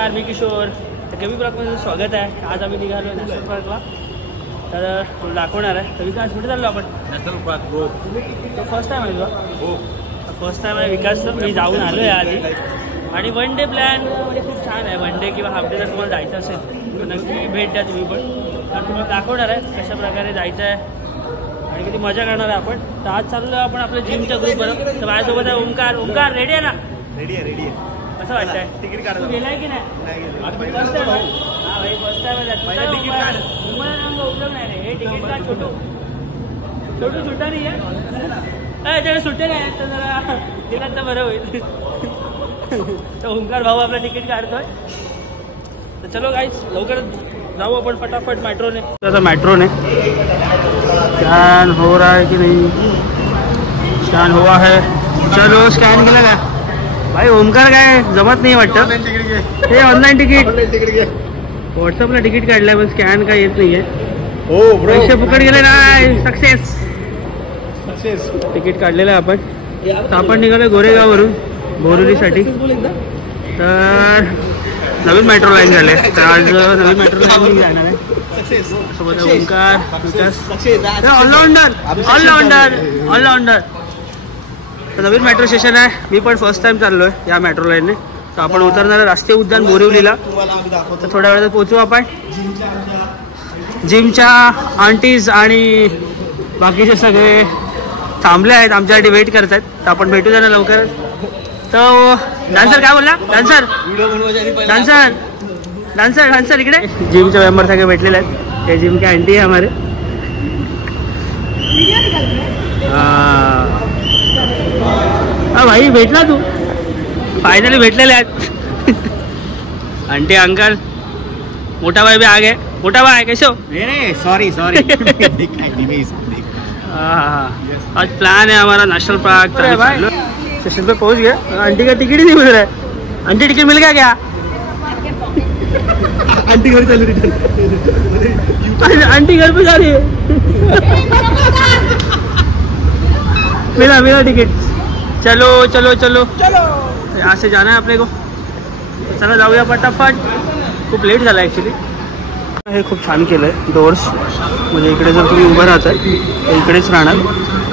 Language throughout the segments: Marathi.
नमस्कार, मी किशोर. तर केबी ब्लॉगमध्ये स्वागत आहे. आज आम्ही निघालो नॅशनल पार्कला. तर तुला दाखवणार आहे. तर विकास कुठे चाललो आपण? National park bro. तो फर्स्ट टाईम आहे तुला? हो, फर्स्ट टाईम आहे विकास. मी जाऊन आलो आहे आधी. आणि वन डे प्लॅन म्हणजे खूप छान आहे. वन डे किंवा हाफ डे जर तुम्हाला जायचं असेल तर नक्की भेट द्या तुम्ही पण. तर तुम्हाला दाखवणार आहे कशा प्रकारे जायचं आहे आणि किती मजा करणार आहे आपण. तर आज चाललो आहे आपण आपल्या जिमच्या ग्रुपवर. तर माझ्यासोबत आहे ओंकार. ओंकार रेडी आहे ना? रेडी आहे. कसं वाटतंय? तिकीट काढ. गेलाय की नाही? फर्स्ट टाइम आहे. हा भाई फर्स्ट टाइम आहे. तिकीट काढ. तुम्हाला नाम उपयोग नाही रे. हे तिकीट काढ. छोटू सुट्टा नाही आहे. त्याला सुट्टे नाही आहेत तर जरा दिलात तर बरं होईल. तर ओंकार भाऊ आपला तिकीट काढतोय. तर चलो गाईस लवकर जाऊ आपण फटाफट मेट्रोने. तसं मेट्रोने स्कॅन हो रहा है कि नहीं? स्कॅन हुआ है. चलो स्कॅन केलं का भाई? ओमकार काय जमत नाही वाटतं. हे ऑनलाईन तिकीट व्हॉट्सअपला तिकीट काढलंय पण स्कॅन काय येत नाहीये. हो ब्रो, पैसे फुकट गेले नाही. सक्सेस तिकीट काढलेलं आहे आपण. तर आपण निघालो गोरेगाववरून बोरिवलीसाठी. तर नवीन मेट्रो लाईन झाले. तर आज नवीन मेट्रो लाईन जाणार आहे. सोबत ओंकार, विकास, ऑलराऊंडर. तर नवीन मेट्रो स्टेशन आहे. मी पण फर्स्ट टाइम चाललो आहे या मेट्रो लाईनने. तर आपण उतरणार आहे राष्ट्रीय उद्यान बोरिवलीला. तर थोड्या वेळात पोहोचू आपण. जिमच्या आंटीज आणि बाकीचे सगळे थांबले आहेत आमच्यासाठी, वेट करत आहेत. तर आपण भेटू त्यांना लवकर. तर डान्सर काय बोलला? डान्सर इकडे. जिमचे मेंबर सगळे भेटलेले आहेत. ते जिम के आंटी आहे हमारे. हा भाई भेटला तू. फायनली भेटलेले आहेत आंटी अंकल. मोठा भाई भी आ गए. मोठा भाई कैसे हो? सॉरी आज प्लान है हमारा नेशनल पार्क. स्टेशन पे पहुंच गए. आंटी का टिकट ही नहीं मिल रहा है. आंटी टिकट मिल गया क्या? आंटी घर चल रही. आंटी घर पे जा रही है. मिला टिकट. चलो यहाँ से जाना है अपने को. चला जाऊया फटाफट. खूप लेट झाला ॲक्च्युली. हे खूप छान केलं आहे डोअर्स. म्हणजे इकडे जर तुम्ही उभं राहताय तर इकडेच राहणार.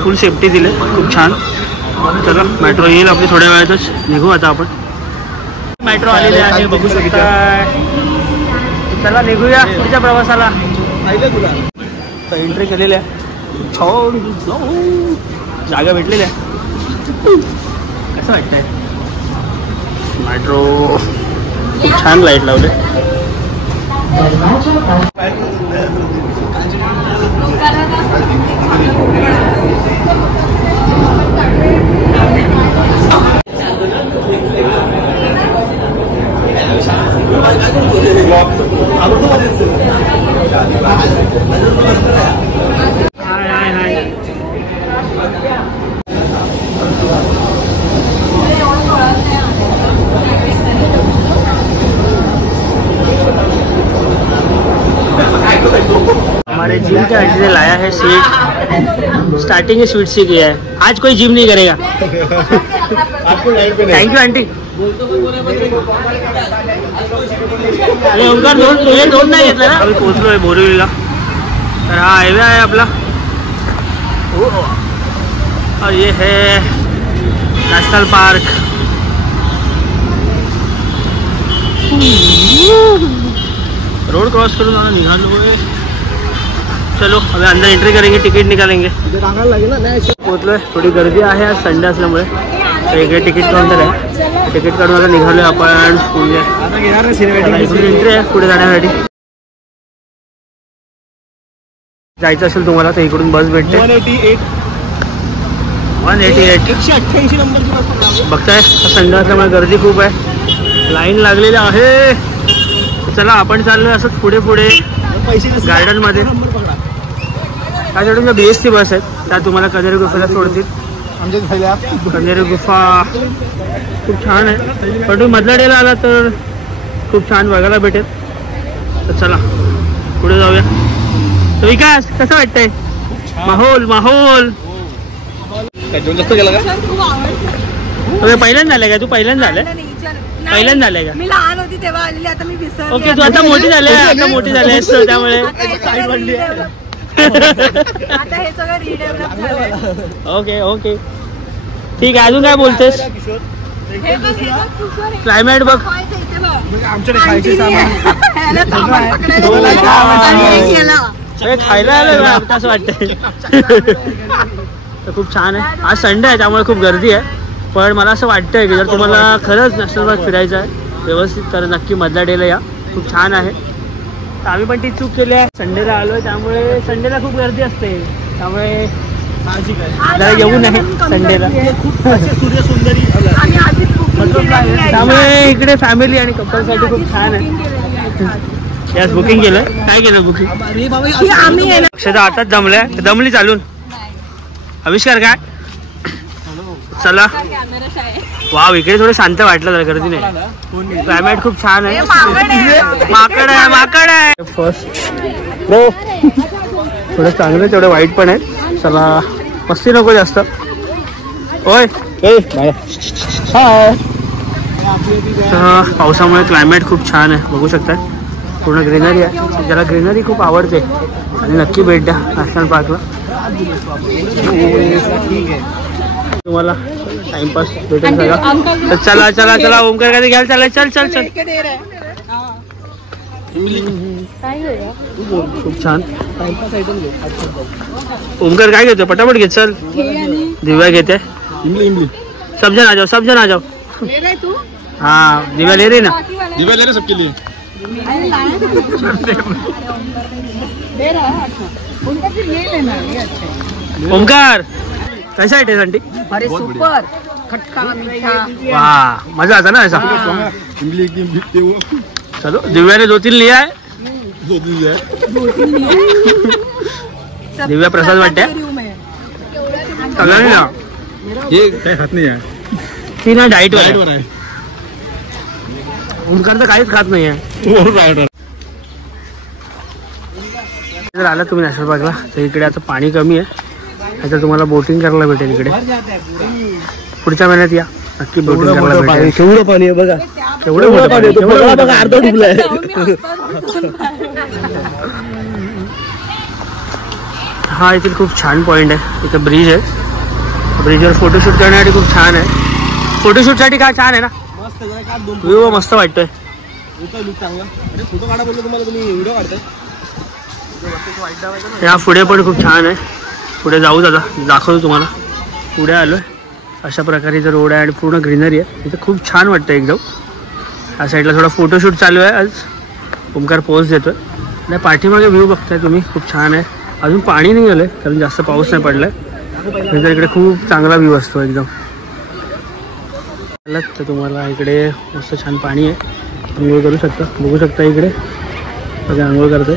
फुल सेफ्टी दिले. खूप छान. चला मेट्रो येईल आपली थोड्या वेळातच. निघू आता आपण. मेट्रो आलेली आहे बघू शकता. चला निघूया पुढच्या प्रवासाला. तर एंट्री केलेली आहे. जागा भेटलेल्या. कसं वाटतंय? मेट्रो खूप छान लाईट लावले. हमारे जिम के आंटी ने लाया है सीट. स्टार्टिंग ही स्वीट से किया है. आज कोई जिम नहीं करेगा. Thank you aunty. अरे ओंकार दोन नाही घेतला ना. आम्ही पोहोचलो आहे बोरिवलीला. तर हा हायवे आहे आपला. और ये है नेशनल पार्क. रोड क्रॉस करून आम्ही निघालो आहे. चलो अभी अंदर एंट्री करेंगे, टिकट निकालेंगे. पोहोचलोय. थोडी गर्दी आहे आज संडे असल्यामुळे. तर इकडे तिकीट काउंटर आहे. तिकीट काढून आता निघालोय आपण पुढे. एंट्री आहे पुढे जाण्यासाठी. जायचं असेल तुम्हाला तर इकडून बस भेटते. 188 नंबरची बस. बघताय संडे असल्यामुळे गर्दी खूप आहे. लाईन लागलेली आहे. चला आपण चाललोय असंच पुढे गार्डन मध्ये. त्याच्याकडून BST बस आहेत. त्या तुम्हाला कनेरी गुफेला सोडतील. कनेरी गुफा खूप छान आहे. पण तुम्ही मधल्या डेला आला तर खूप छान बघायला भेटेल. तर चला पुढे जाऊया. तर विकास कसं माहोल पहिल्यांदा झालंय का तू? पहिल्यांदा झालंय? पहिल्यांदा झालंय का? मी लहान होती तेव्हा आलेली, आता मी विसरले. ओके, तू आता मोठी झाली आहे, आता मोठी झाली आहेस त्यामुळे आता हे सगळं रिडेव्हलप झालंय. ओके ओके ठीक आहे. अजून काय बोलतेस? क्लायमेट बघ. आमच्याकडे खायचे सामान खायला आलं असं वाटतंय. खूप छान आहे. आज संडे आहे त्यामुळे खूप गर्दी आहे, पण मला असं वाटतंय की जर तुम्हाला खरंच नॅशनल पार्क फिरायचं आहे व्यवस्थित तर नक्की मधल्या डेला या. खूप छान आहे. आम्ही पण ती चूक केली आहे, संडेला आलो त्यामुळे संडेला खूप गर्दी असते त्यामुळे जरा येऊ नये संडेला. सूर्यसुंदरी त्यामुळे इकडे फॅमिली आणि कपलसाठी खूप छान आहे. यास बुकिंग केलं. काय केलं बुकिंग? अक्षता आताच दमली चालून. आविष्कार काय? चला. वाव, इकडे थोडं शांत वाटलं जरा, गर्दी नाही. क्लायमेट खूप छान आहे. माकड आहे, माकड आहे. फर्स्ट हो थोडं चांगलं तेवढं वाईट पण आहे. चला मस्ती नको जास्त. होय पावसामुळे क्लायमेट खूप छान आहे, बघू शकता. पूर्ण ग्रीनरी आहे. ज्याला ग्रीनरी खूप आवडते आणि नक्की भेट द्या नॅशनल पार्कला. तुम्हाला टाइमपास भेटेल सगळं. चला चला चला ओमकार कधी घ्याल? चला चल चल चल. खूप छान. ओमकार काय घेतो? पटापट घे. चल दिव्या घेते. सब जन आ जाओ, सब जन आ जाओ. हाँ दिव्या ले रही ना? दिव्या ले रहे सबके लिए. ओमकार कैसा है टेस्ट आंटी? अरे सुपर, खट्टा मीठा. वाह मजा आता ना ऐसा. इमली एकदम बिकते वो. चलो दिव्या ने 2-3 लिया है. दिव्या प्रसाद वाटते सगळ्यांनी ना. ये काही खात नाही आहे. ती ना डाईट वर आहे. ओमकार तर काहीच खात नाही आहे. जर आला तुम्ही नॅशनल पार्कला तर इकडे आता पाणी कमी आहे, आता तुम्हाला बोटिंग करायला भेटेल. इकडे पुढच्या महिन्यात या नक्की बोटिंग करायला भेटेल. केवढं पाणी आहे बघा. केवढं मोठं पाणी आहे. बघा अर्धा डुबलाय. हा इथे खूप छान पॉइंट आहे. इथे ब्रिज आहे. ब्रिजवर फोटोशूट करण्यासाठी खूप छान आहे. फोटोशूटसाठी काय छान आहे ना. व्ह्यू मस्त वाटतोय. फोटो काढा बोललो तुम्हाला, तुम्ही व्हिडिओ काढताय. या पुढे पण खूप छान आहे. पुढे जाऊ दादा, दाखवतो तुम्हाला. पुढे आलोय. अशा प्रकारे इथं रोड आहे आणि पूर्ण ग्रीनरी आहे. इथे खूप छान वाटतं एकदम. या साईडला थोडा फोटोशूट चालू आहे. आज ओमकार पोज देतोय. नाही पाठीमागे व्ह्यू बघताय तुम्ही, खूप छान आहे. अजून पाणी नाही आलंय कारण जास्त पाऊस नाही पडलाय. नंतर इकडे खूप चांगला व्ह्यू असतो एकदम. तर तुम्हाला इकडे मस्त छान पाणी आहे, आंघोळ करू शकता. बघू शकता इकडे सगळे आंघोळ करतोय.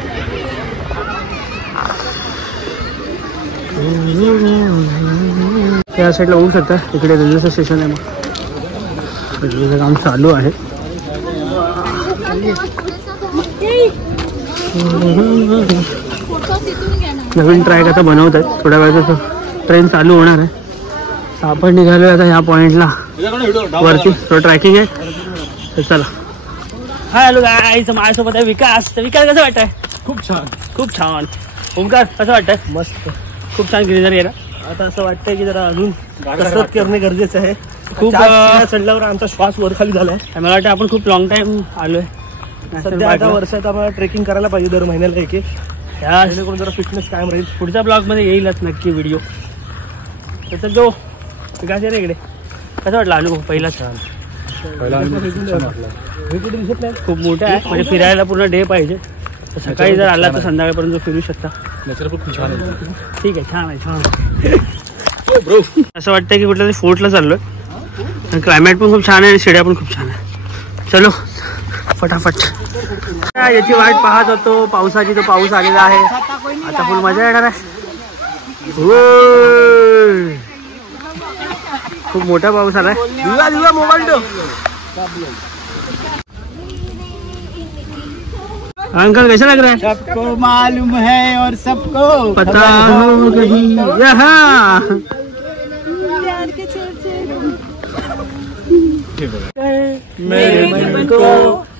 त्या साईडला बघू शकता इकडे रेल्वेचं स्टेशन आहे. मग रेल्वेचं काम चालू आहे. नवीन ट्रॅक आता बनवत आहेत. थोड्या वेळात ट्रेन चालू होणार आहे. आपण निघालोय आता ह्या पॉइंटला वरती. थोडं ट्रॅकिंग आहे तर चला. हाय हॅलो गाईज, माझ्यासोबत आहे विकास. तर विकास कसं वाटतंय? खूप छान, खूप छान. ओमकार कसं वाटतंय? मस्त. खूप छान ग्रीनरी आहे ना. आता असं वाटतंय की जरा अजून कसरत करणे गरजेचं आहे. खूप चढल्यावर आमचा श्वास वर खाली झालाय. मला वाटतं आपण खूप लॉंग टाइम आलोय. सध्या आता वर्षात आम्हाला ट्रेकिंग करायला पाहिजे दर महिन्याला एक. जेणेकरून जरा फिटनेस कायम राहील. पुढच्या ब्लॉग मध्ये येईलच नक्की व्हिडिओ. त्याचा जो विकास आहे इकडे कसं वाटलं अनुभव? पहिला छान. खूप मोठा आहे म्हणजे फिरायला पूर्ण डे पाहिजे. सकाळी जर आला तर संध्याकाळपर्यंत फिरू शकता. ठीक आहे, छान आहे छान. असं वाटतंय की कुठल्या तरी फोर्टला चाललोय. क्लायमेट पण खूप छान आहे आणि शिड्या पण खूप छान आहे. चलो फटाफट. याची वाट पाहत होतो पावसाची, तो पाऊस आलेला आहे. आता फुल मजा येणार आहे. खूप मोठा पाऊस आलाय. मोबाईल ठेव. अंकल कैसा लग रहा है? सबको मालूम है और सबको पता हो गई यहाँ. मेरे मन को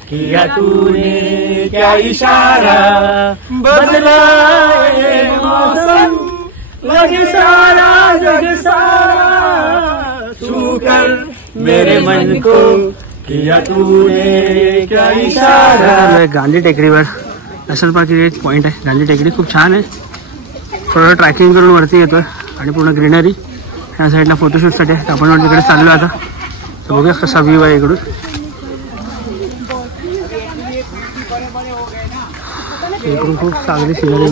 किया तूने क्या इशारा, बदला ये मौसम, लगे सारा जग सारा, तू कर मेरे मन को किया तूने क्या इशारा. गांधी टेकडीवर नॅशनल पार्क एक पॉईंट आहे. गांधी टेकडी खूप छान आहे. थोडं ट्रॅकिंग करून वरती येतोय आणि पूर्ण ग्रीनरी ह्या साईडला फोटोशूटसाठी आहे. आपण तिकडे चाललो आता. तर बघूया कसा व्ह्यू आहे इकडून. इकडून खूप चांगली सिनरी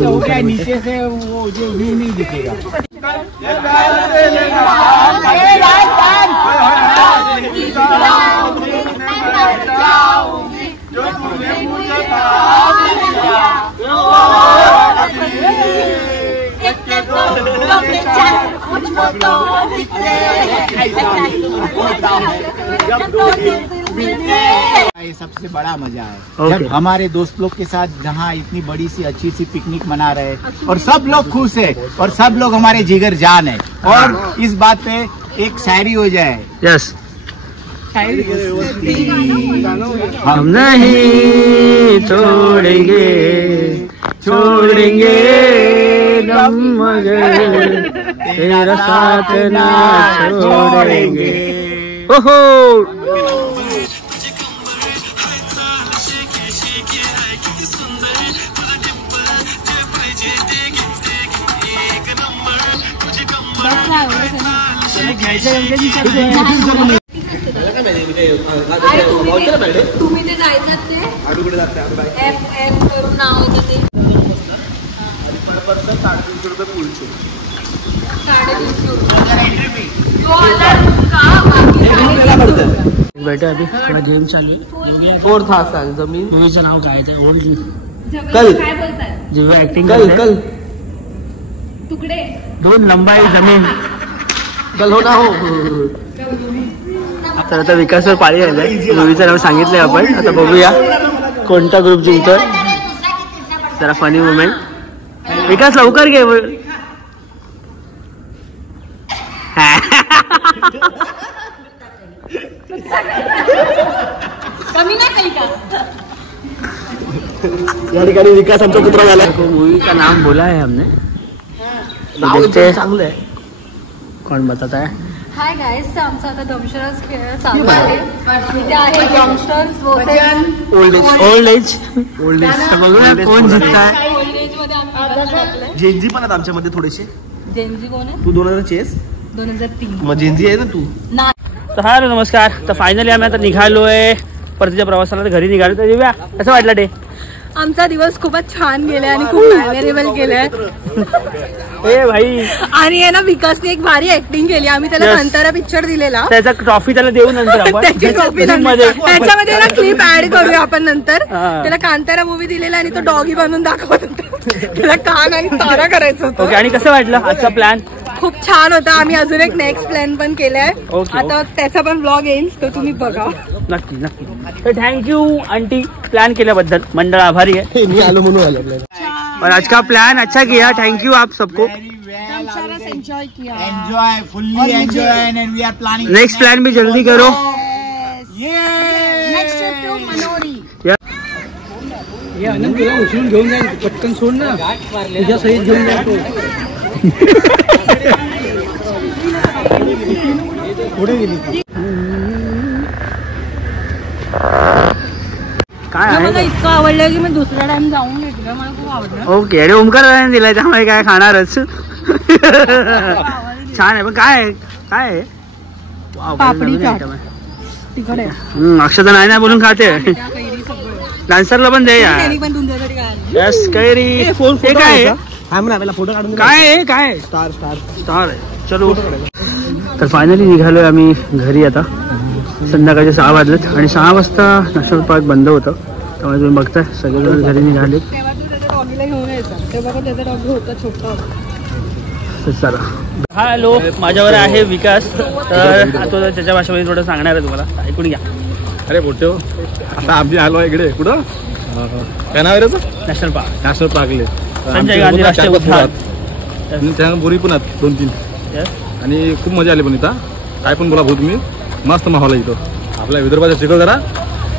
ये सबसे बड़ा मजा है जब हमारे दोस्त लोग के साथ जहाँ इतनी बड़ी सी अच्छी सी पिकनिक मना रहे और सब लोग खुश है और सब लोग हमारे जिगर जान है. और इस बात पे एक शायरी हो जाए. यस. हम नहीं छोड़ेंगे छोड़ेंगे दम मगर तेरा साथ ना छोड़ेंगे. ओहो. तुम्ही ते जायचं ते एफ एफ करून नाव होतं ते 350 बेटा अभी थोड़ा गेम चालू है. 4th हा सांग जमीन. मूवीचं नाव काय आहे? ओल्ड कल काय बोलताय जेव्हा ऍक्टिंग कल तुकडे 2 लंबाई जमीन. कल हो ना हो. तर आता विकासवर पाळी आलंय. मूवीचं नाव सांगितलंय आपण. आता बघूया कोणता ग्रुप जिंकतोय. जरा फनी मुमेंट. विकास लवकर घे. कमी नाही काही का या ठिकाणी विकास आमचा पुत्र झाला. मूवी का नाम बोला है हमने. देखते चांगलं आहे. कौन बताता है? Hi guys. आमचा आता दमशराज खेळ चालू आहे. इथे आहे यंगस्टर्स वर्सेस ओल्ड एज. बघूया कोण जिंकताय. ओल्ड एज मध्ये आम्ही जेनजी पण आहेत आमच्यामध्ये थोडेसे. जेनजी कोण आहे? तू 2000 2003 मग जेनजी आहे ना तू. ना तर हॅलो नमस्कार. तर फायनली आम्ही आता निघालोय परतीच्या प्रवासाला. तर घरी निघालो. तर दिव्या कसं वाटलं डे? आमचा दिवस खूपच छान गेलाय आणि खूप मेमोरेबल गेलाय. ए भाई. आणि आहे ना विकासने एक भारी ऍक्टिंग केली. आम्ही त्याला कांतारा पिक्चर दिलेला. त्याचा ट्रॉफी त्याला देऊ नंतर आपण. त्याची ट्रॉफी त्याच्यामध्ये ना क्लिप ऍड करूया आपण नंतर. त्याला कांतारा मूवी दिलेला आणि तो डॉगी बनवून दाखवत होता. त्याला कान आणि तारा करायचं होतं. ओके. आणि कसं वाटलं आजचा प्लॅन? खूप छान होता. आम्ही अजून एक नेक्स्ट प्लॅन पण केलाय. ओके. आता त्याचा पण ब्लॉग येईल तर तुम्ही बघा. नक्की नक्की. तर थँक्यू आंटी प्लान केल्याबद्दल. मंडळ आभारी है. मी आलो म्हणून आलो. और आज का प्लान अच्छा किया. थैंक यू आप सबको. एन्जॉय किया. Enjoy fully enjoy and we are planning next plan भी जल्दी करो. नेक्स्ट ट्रिप टू मनोरी. तुला उचलून घेऊन जाईल. पटकन सोड ना. तुझ्या सहित घेऊन जातो. पुढे गेली. काय आहे? मला इतकं आवडलं की मी दुसरा टाइम जाऊन घेतलं. मला खूप आवडलं. ओके. अरे ओमकार दिलाय त्यामुळे काय खाणारच. छान आहे. पण काय आहे? काय आहे? वाव, पापडी नवीन चाट. item आहे. तिकडे अक्षता नाही बोलून खाते. डान्सरला पण दे यार. पण तुमच्यासाठी काय यस कैरी. हे काय आहे? फोटो काढून. काय आहे? काय आहे? स्टार स्टार आहे. चलो. तर फायनली निघालोय आम्ही घरी आता. संध्याकाळचे 6 वाजलेत आणि 6 वाजता नॅशनल पार्क बंद होतं. त्यामुळे तुम्ही बघताय सगळेजण घरी निघाले. तेव्हा तू त्याच्या डॉगीला घेऊन यायचा. तेव्हा पण त्याचा डॉगी होता छोटा. चला. हॅलो. माझ्यावर आहे विकास. तर तो त्याच्या भाषेमध्ये थोडं सांगणार आहे तुम्हाला. ऐकून घ्या. अरे मोठे हो. आता आम्ही आलो इकडे. कुठं काय नाव आहे त्याचं? National park. नॅशनल पार्कले संजय गांधी राष्ट्रीय उद्यान. त्या बोरी पण आहेत 2-3. Yes. आणि खूप मजा आली. पण इथं काय पण बोला भाऊ तुम्ही. मस्त माहोल आहे इथं. आपल्या विदर्भाचा चिखलदरा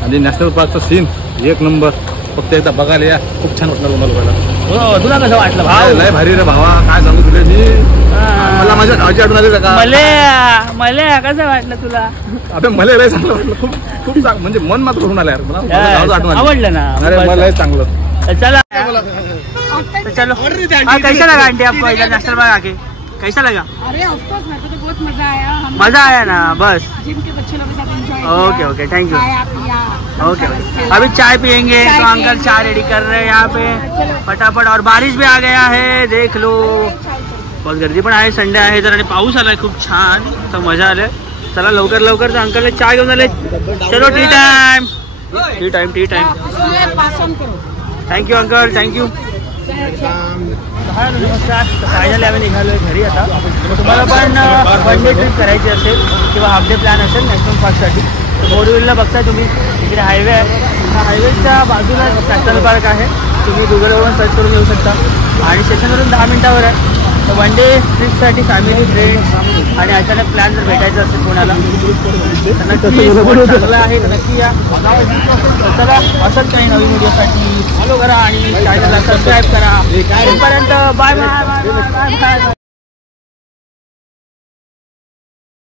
आणि नॅशनल पार्कचा सीन एक नंबर. फक्त एकदा बघायला या, खूप छान वाटलं तुम्हाला बघायला. तुला कसं वाटलं भाऊ? लय भारी रे भावा, काय सांगू तुला मी. मला माझ्या गावची आठवण आली का? मला कसं वाटलं तुला? अबे मला लय चांगलं वाटलं, खूप खूप म्हणजे मन मात्र भरून आलं यार मला. गावचं आठवण आली. आवडलं ना? अरे मला लय चांगलं. चला चलो. कैसा लगा आंटी आपको इधर नेशनल पार्क आके? कैसा लगा? अरे ऑफ कोर्स मेरे को तो बहुत मजा आया. मजा आया ना? बस जिम के बच्चे लोग के साथ एंजॉय किया. Okay okay thank you. खाया पिया. ओके अभी चाय पियेंगे तो अंकल चाय रेडी कर रहे हैं यहाँ पे फटाफट. और बारिश भी आ गया है, देख लो. बहुत गर्दी पण आहे, संडे आहे तर आणि पाऊस आलाय खूप छान, तर मजा आलाय. चला लवकर लवकर तर अंकलने चाय घेऊन आले. चलो T time T time T time. Thank you uncle thank you. नमस्कार. फायनली आम्ही निघालो आहे घरी. आता तुम्हाला पण वन डे ट्रिप करायची असेल किंवा हाफ डे प्लॅन असेल नॅशनल पार्कसाठी तर बोरीवलीला बघता तुम्ही, इकडे हायवे आहे. हा हायवेच्या बाजूला नॅशनल पार्क आहे. तुम्ही गुगलवरून सर्च करून येऊ शकता आणि स्टेशनवरून 10 मिनिटावर आहे. तर वन डे ट्रिपसाठी फॅमिली फ्रेंड्स आणि अचानक प्लॅन जर भेटायचं असेल कोणाला तर नक्की चांगलं आहे, नक्की या. चला असंच काही नवीन व्हिडिओसाठी फॉलो करा आणि चॅनलला सबस्क्राईब करा. तोपर्यंत बाय बाय बाय बाय.